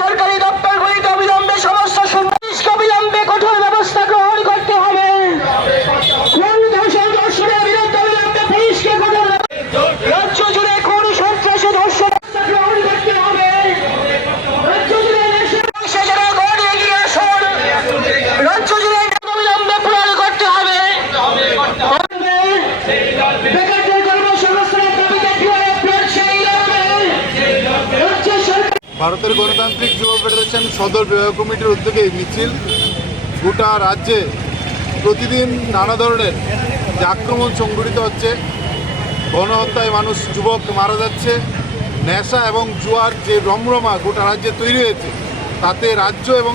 সরকারি দপ্তরগুলিতে অবিলম্বে সমস্ত সুনির্দিষ্ট অবিলম্বে কঠোর ব্যবস্থা গ্রহণ করতে হবে। কোন ধর্ষণের বিরুদ্ধে অবিলম্বে পুলিশকে কঠোর রাজ্য জুড়ে কোন সন্ত্রাসী ধর্ষণ গ্রহণ করতে হবে। রাজ্য জুড়ে সেজন্য গণ এগিয়ে আসুন। রাজ্য জুড়ে অবিলম্বে পূরণ করতে হবে। বেকারদের কর্মসংস্থানের দাবিতে কিভাবে সেই রাজ্য সরকার ভারতের গণতান্ত্রিক যুব ফেডারেশন সদর বিভাগ কমিটির উদ্যোগে মিছিল গোটা রাজ্যে প্রতিদিন নানা ধরনের যে আক্রমণ সংঘটিত হচ্ছে, গণহত্যায় মানুষ যুবক মারা যাচ্ছে, নেশা এবং জুয়ার যে রমরমা গোটা রাজ্যে তৈরি হয়েছে, তাতে রাজ্য এবং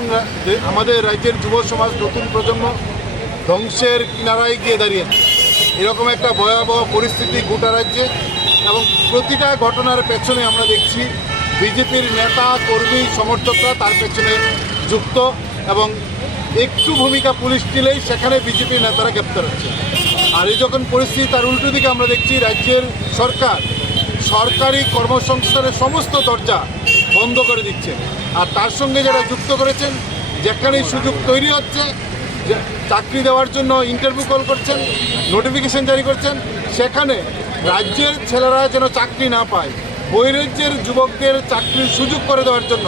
আমাদের রাজ্যের যুব সমাজ নতুন প্রজন্ম ধ্বংসের কিনারায় গিয়ে দাঁড়িয়েছে। এরকম একটা ভয়াবহ পরিস্থিতি গোটা রাজ্যে, এবং প্রতিটা ঘটনার পেছনে আমরা দেখছি বিজেপির নেতা কর্মী সমর্থকরা তার পেছনে যুক্ত, এবং একটু ভূমিকা পুলিশ দিলেই সেখানে বিজেপির নেতারা গ্রেপ্তার হচ্ছে। আর এই যখন পরিস্থিতি, তার উল্টো দিকে আমরা দেখছি রাজ্যের সরকার সরকারি কর্মসংস্থানের সমস্ত দরজা বন্ধ করে দিচ্ছে। আর তার সঙ্গে যারা যুক্ত করেছেন, যেখানেই সুযোগ তৈরি হচ্ছে চাকরি দেওয়ার জন্য ইন্টারভিউ কল করছেন, নোটিফিকেশন জারি করছেন, সেখানে রাজ্যের ছেলেরা যেন চাকরি না পায়, বহিরাজ্যের যুবকদের চাকরির সুযোগ করে দেওয়ার জন্য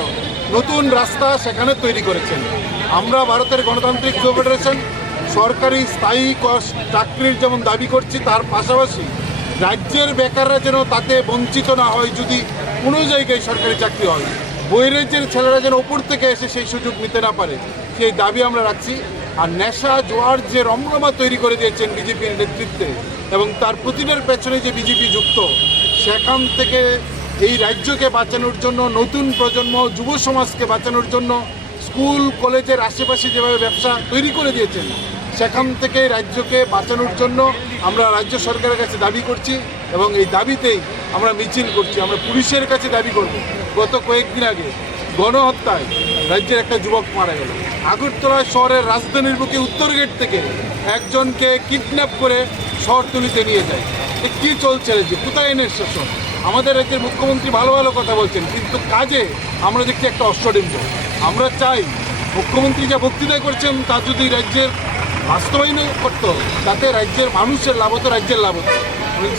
নতুন রাস্তা সেখানে তৈরি করেছেন। আমরা ভারতের গণতান্ত্রিক যুব ফেডারেশন সরকারি স্থায়ী চাকরির যেমন দাবি করছি, তার পাশাপাশি রাজ্যের বেকাররা যেন তাতে বঞ্চিত না হয়। যদি কোনো জায়গায় সরকারি চাকরি হয়, বহিরাজ্যের ছেলেরা যেন উপর থেকে এসে সেই সুযোগ নিতে না পারে, সেই দাবি আমরা রাখছি। আর নেশা জোয়ার যে রমরমা তৈরি করে দিয়েছেন বিজেপির নেতৃত্বে, এবং তার প্রতিটার পেছনে যে বিজেপি যুক্ত, সেখান থেকে এই রাজ্যকে বাঁচানোর জন্য, নতুন প্রজন্ম যুব সমাজকে বাঁচানোর জন্য স্কুল কলেজের আশেপাশে যেভাবে ব্যবসা তৈরি করে দিয়েছেন, সেখান থেকে রাজ্যকে বাঁচানোর জন্য আমরা রাজ্য সরকারের কাছে দাবি করছি, এবং এই দাবিতেই আমরা মিছিল করছি। আমরা পুলিশের কাছে দাবি করব। গত কয়েকদিন আগে গণহত্যায় রাজ্যের একটা যুবক মারা গেল। আগরতলা শহরের রাজধানীর বুকে উত্তর গেট থেকে একজনকে কিডন্যাপ করে শহরতলিতে নিয়ে যায়। কী চলছে রাজ্যে? কোথায় এনে শাসন? আমাদের রাজ্যের মুখ্যমন্ত্রী ভালো ভালো কথা বলছেন, কিন্তু কাজে আমরা দেখছি একটা অশ্বডিম্ব। আমরা চাই মুখ্যমন্ত্রী যা বক্তৃতা করছেন তা যদি রাজ্যের বাস্তবায়ন করতো, তাতে রাজ্যের মানুষের লাভ হতো, রাজ্যের লাভ হতো।